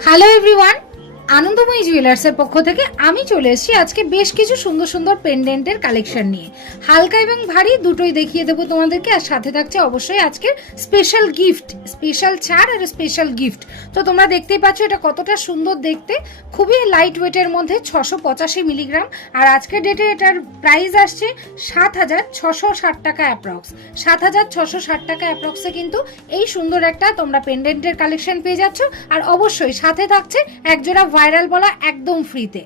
Hello everyone আনন্দময়ী জুয়েলার্সের পক্ষ থেকে আমি চলে এসেছি আজকে বেশ কিছু সুন্দর সুন্দর পেন্ডেন্টের কালেকশন নিয়ে। হালকা এবং ভারী দুটোই দেখিয়ে দেবো তোমাদেরকে, আর সাথে থাকছে অবশ্যই আজকের স্পেশাল গিফট স্পেশাল ছাড় আর স্পেশাল গিফট তো তোমরা দেখতেই পাচ্ছ এটা কতটা সুন্দর দেখতে। খুবই লাইট ওয়েটের মধ্যে ছশো পঁচাশি মিলিগ্রাম আর আজকের ডেটে এটার প্রাইস আসছে সাত হাজার ছশো ষাট টাকা অ্যাপ্রক্স সাত হাজার ছশো ষাট টাকা অ্যাপ্রক্সে কিন্তু এই সুন্দর একটা তোমরা পেন্ডেন্টের কালেকশন পেয়ে যাচ্ছ। আর অবশ্যই সাথে থাকছে একজোড়া ভাইরাল বলা একদম ফ্রিতে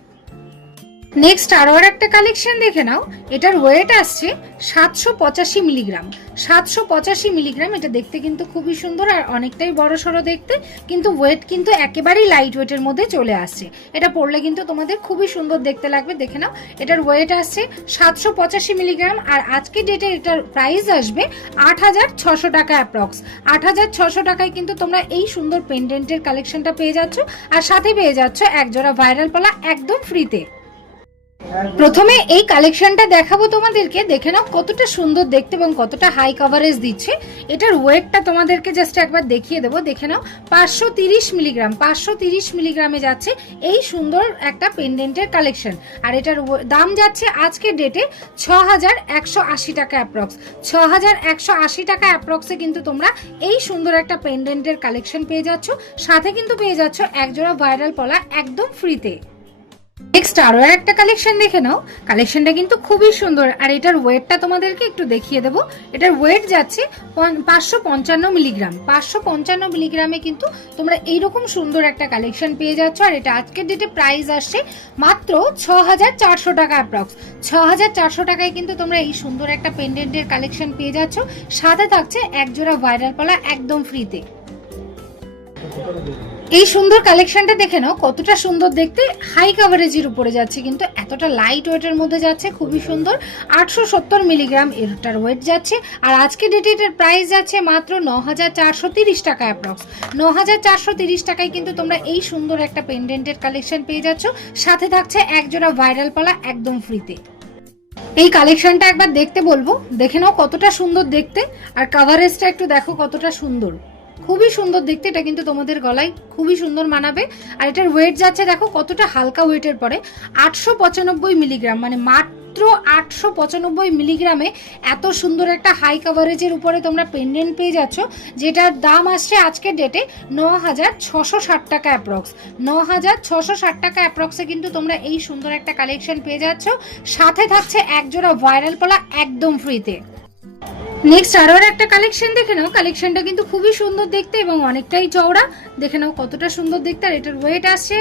নেক্সট আরও আর একটা কালেকশন দেখে নাও। এটার ওয়েট আসছে সাতশো পঁচাশি মিলিগ্রাম সাতশো পঁচাশি মিলিগ্রাম এটা দেখতে কিন্তু খুবই সুন্দর আর অনেকটাই বড় সড়ো দেখতে, কিন্তু ওয়েট কিন্তু একেবারেই লাইট ওয়েটের মধ্যে চলে আসছে। এটা পড়লে কিন্তু তোমাদের খুবই সুন্দর দেখতে লাগবে, দেখে নাও। এটার ওয়েট আসছে সাতশো পঁচাশি মিলিগ্রাম আর আজকে ডেটে এটার প্রাইস আসবে আট হাজার ছশো টাকা অ্যাপ্রক্স আট হাজার ছশো টাকায় কিন্তু তোমরা এই সুন্দর পেন্ডেন্টের কালেকশনটা পেয়ে যাচ্ছ আর সাথে পেয়ে যাচ্ছ একজোড়া ভাইরাল পালা একদম ফ্রিতে প্রথমে এই কালেকশনটা দেখাবো তোমাদেরকে। দেখে নাও কতটা সুন্দর দেখতে এবং কতটা হাই কভারেজ দিচ্ছে। এটার ওয়েটটা তোমাদেরকে জাস্ট একবার দেখিয়ে দেবো। দেখে নাও, পাঁচশো তিরিশ মিলিগ্রাম পাঁচশো তিরিশ মিলিগ্রামে যাচ্ছে এই সুন্দর একটা পেন্ডেন্টের কালেকশন আর এটার দাম যাচ্ছে আজকের ডেটে ছ হাজার একশো আশি টাকা অ্যাপ্রক্স ছ হাজার একশো আশি টাকা অ্যাপ্রক্সে কিন্তু তোমরা এই সুন্দর একটা পেন্ডেন্টের কালেকশন পেয়ে যাচ্ছ। সাথে কিন্তু পেয়ে যাচ্ছ একজোড়া ভাইরাল পলা একদম ফ্রিতে নেক্সট আরও একটা কালেকশন দেখে নাও। কালেকশনটা কিন্তু খুবই সুন্দর। আর এটার ওয়েটটা তোমাদেরকে একটু দেখিয়ে দেবো। এটার ওয়েট যাচ্ছে পাঁচশো পঞ্চান্ন মিলিগ্রাম পাঁচশো পঞ্চান্ন মিলিগ্রামে কিন্তু তোমরা এইরকম সুন্দর একটা কালেকশন পেয়ে যাচ্ছ। আর এটা আজকের ডেটে প্রাইস আসছে মাত্র ছ হাজার চারশো টাকা অ্যাপ্রক্স ছ হাজার চারশো টাকায় কিন্তু তোমরা এই সুন্দর একটা পেন্ডেন্টের কালেকশন পেয়ে যাচ্ছ। সাথে থাকছে একজোড়া ভাইরাল পালা একদম ফ্রিতে এই সুন্দর কালেকশনটা দেখে নাও, কতটা সুন্দর দেখতে। হাই কাভারেজের উপরে যাচ্ছে কিন্তু, এতটা লাইট ওয়েটের মধ্যে যাচ্ছে, খুবই সুন্দর। আটশো সত্তর মিলিগ্রাম এটার ওয়েট যাচ্ছে, আর আজকে ডেটে এটার প্রাইস যাচ্ছে মাত্র ন হাজার চারশো তিরিশ টাকা অ্যাপ্রক্স ন হাজার চারশো তিরিশ টাকায় কিন্তু তোমরা এই সুন্দর একটা পেন্ডেন্টের কালেকশন পেয়ে যাচ্ছ। সাথে থাকছে একজোড়া ভাইরাল পালা একদম ফ্রিতে এই কালেকশনটা একবার দেখতে বলব, দেখে নাও কতটা সুন্দর দেখতে, আর কাভারেজটা একটু দেখো কতটা সুন্দর। খুবই সুন্দর দেখতে, এটা কিন্তু তোমাদের গলায় খুবই সুন্দর মানাবে। আর এটার ওয়েট যাচ্ছে, দেখো কতটা হালকা ওয়েটের পরে। আটশো পঁচানব্বই মিলিগ্রাম মানে মাঠ মাত্র আটশো পঁচানব্বই মিলিগ্রামে এত সুন্দর একটা হাই কাভারেজের উপরে তোমরা পেন্ডেন্ট পেয়ে যাচ্ছ, যেটার দাম আসছে আজকের ডেটে ন হাজার ছশো ষাট টাকা অ্যাপ্রক্স ন হাজার ছশো ষাট টাকা অ্যাপ্রক্সে কিন্তু তোমরা এই সুন্দর একটা কালেকশন পেয়ে যাচ্ছ। সাথে থাকছে একজোড়া ভাইরাল পলা একদম ফ্রিতে নেক্সট আরও একটা কালেকশন দেখে নাও। কালেকশনটা কিন্তু খুবই সুন্দর দেখতে এবং অনেকটাই চওড়া। দেখে নাও কতটা সুন্দর দেখতে। আর এটার ওয়েট আসছে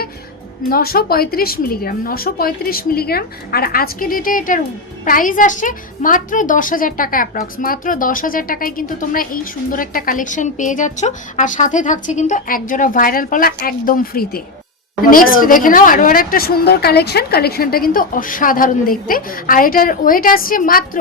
নশো পঁয়ত্রিশ মিলিগ্রাম নশো পঁয়ত্রিশ মিলিগ্রাম আর আজকে ডেটে এটার প্রাইস আসছে মাত্র দশ হাজার টাকা অ্যাপ্রক্স মাত্র দশ হাজার টাকায় কিন্তু তোমরা এই সুন্দর একটা কালেকশন পেয়ে যাচ্ছ। আর সাথে থাকছে কিন্তু একজোড়া ভাইরাল পলা একদম ফ্রিতে নেক্সট দেখে নাও আরও আর একটা সুন্দর কালেকশন কালেকশনটা কিন্তু অসাধারণ দেখতে। আর এটার ওয়েট আসছে মাত্র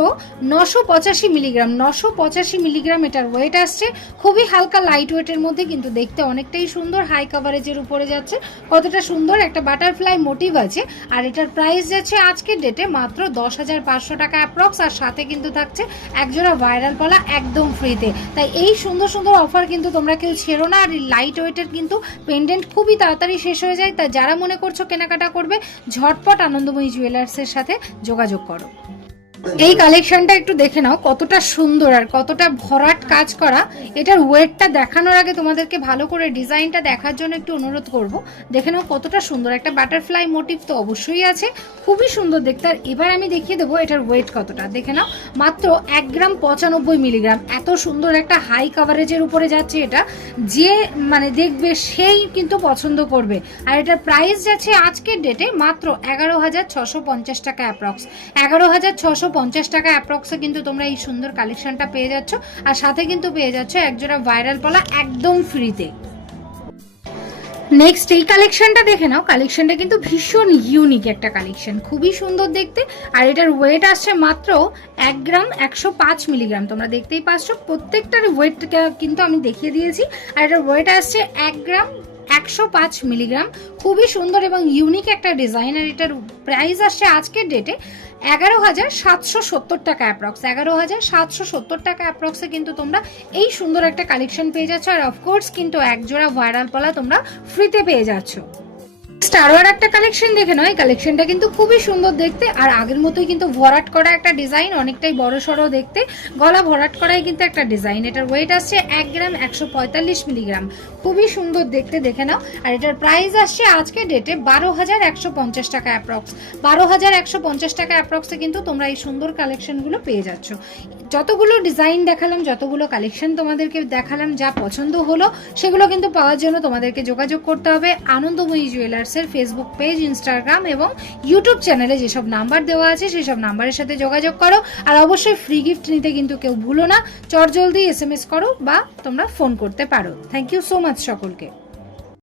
নশো পঁচাশি মিলিগ্রাম নশো পঁচাশি মিলিগ্রাম এটার ওয়েট আসছে। খুবই হালকা লাইট ওয়েটের মধ্যে কিন্তু দেখতে অনেকটাই সুন্দর। হাই কাভারেজের উপরে যাচ্ছে। কতটা সুন্দর একটা বাটারফ্লাই মোটিভ আছে। আর এটার প্রাইস যাচ্ছে আজকের ডেটে মাত্র দশ হাজার পাঁচশো টাকা অ্যাপ্রক্স আর সাথে কিন্তু থাকছে একজোড়া ভাইরাল পালা একদম ফ্রিতে তাই এই সুন্দর সুন্দর অফার কিন্তু তোমরা কেউ ছেড়ো না। আর লাইট ওয়েটের কিন্তু পেন্ডেন্ট খুবই তাড়াতাড়ি শেষ হয়ে যায়। তাই যারা মনে করছ কেনাকাটা করবে ঝটপট আনন্দময়ী জুয়েলার্সের সাথে যোগাযোগ করো। এই কালেকশনটা একটু দেখে নাও, কতটা সুন্দর আর কতটা ভরাট কাজ করা। এটার ওয়েটটা দেখানোর আগে তোমাদেরকে ভালো করে ডিজাইনটা দেখার জন্য একটু অনুরোধ করব। দেখে নাও কতটা সুন্দর, একটা বাটারফ্লাই মোটিভ তো অবশ্যই আছে, খুবই সুন্দর দেখতে। আর এবার আমি দেখিয়ে দেবো এটার ওয়েট কতটা। দেখে নাও, মাত্র এক গ্রাম পঁচানব্বই মিলিগ্রাম এত সুন্দর একটা হাই কাভারেজের উপরে যাচ্ছে এটা। যে মানে দেখবে সেই কিন্তু পছন্দ করবে। আর এটার প্রাইস যাচ্ছে আজকের ডেটে মাত্র এগারো হাজার ছশো পঞ্চাশ টাকা অ্যাপ্রক্স এগারো হাজার ছশো পঞ্চাশ টাকা অ্যাপ্রক্সে কিন্তু তোমরা এই সুন্দর কালেকশনটা পেয়ে যাচ্ছ। আর সাথে কিন্তু পেয়ে যাচ্ছ একজোড়া ভাইরাল পলা একদম ফ্রিতে নেক্সট এই কালেকশনটা দেখে নাও। কালেকশনটা কিন্তু ভীষণ ইউনিক একটা কালেকশন খুবই সুন্দর দেখতে। আর এটার ওয়েট আসছে মাত্র এক গ্রাম একশো পাঁচ মিলিগ্রাম তোমরা দেখতেই পাচ্ছ, প্রত্যেকটার ওয়েট কিন্তু আমি দেখিয়ে দিয়েছি। আর এটার ওয়েট আসছে এক গ্রাম একশো পাঁচ মিলিগ্রাম খুবই সুন্দর এবং ইউনিক একটা ডিজাইন আর এটার প্রাইস আসছে আজকের ডেটে এগারো হাজার সাতশো সত্তর টাকা অ্যাপ্রক্স এগারো হাজার সাতশো সত্তর টাকা অ্যাপ্রক্সে কিন্তু তোমরা এই সুন্দর একটা কালেকশন পেয়ে যাচ্ছ। আর অফকোর্স কিন্তু একজোড়া ভাইরাল পলা তোমরা ফ্রিতে পেয়ে যাচ্ছ। স্টারওয়ার একটা কালেকশন দেখে নয় কালেকশনটা কিন্তু খুবই সুন্দর দেখতে। আর আগের মতোই কিন্তু ভরাট করা একটা ডিজাইন অনেকটাই বড় সড়ো দেখতে। গলা ভরাট করাই কিন্তু একটা ডিজাইন এটার ওয়েট আসছে এক গ্রাম একশো পঁয়তাল্লিশ মিলিগ্রাম খুবই সুন্দর দেখতে দেখে নাও। আর এটার প্রাইস আসছে আজকে ডেটে বারো হাজার একশো পঞ্চাশ টাকা অ্যাপ্রক্স বারো হাজার একশো পঞ্চাশ টাকা অ্যাপ্রক্সে কিন্তু তোমরা এই সুন্দর কালেকশনগুলো পেয়ে যাচ্ছ। যতগুলো ডিজাইন দেখালাম, যতগুলো কালেকশন তোমাদেরকে দেখালাম, যা পছন্দ হলো, সেগুলো কিন্তু পাওয়ার জন্য তোমাদেরকে যোগাযোগ করতে হবে। আনন্দময়ী জুয়েলার্সের ফেসবুক পেজ ইনস্টাগ্রাম এবং ইউটিউব চ্যানেলে যেসব নাম্বার দেওয়া আছে, সেসব নাম্বারের সাথে যোগাযোগ করো। আর অবশ্যই ফ্রি গিফট নিতে কিন্তু কেউ ভুলো না। চটজলদি এস এম এস করো বা তোমরা ফোন করতে পারো। থ্যাংক ইউ সো মাচ সকলকে।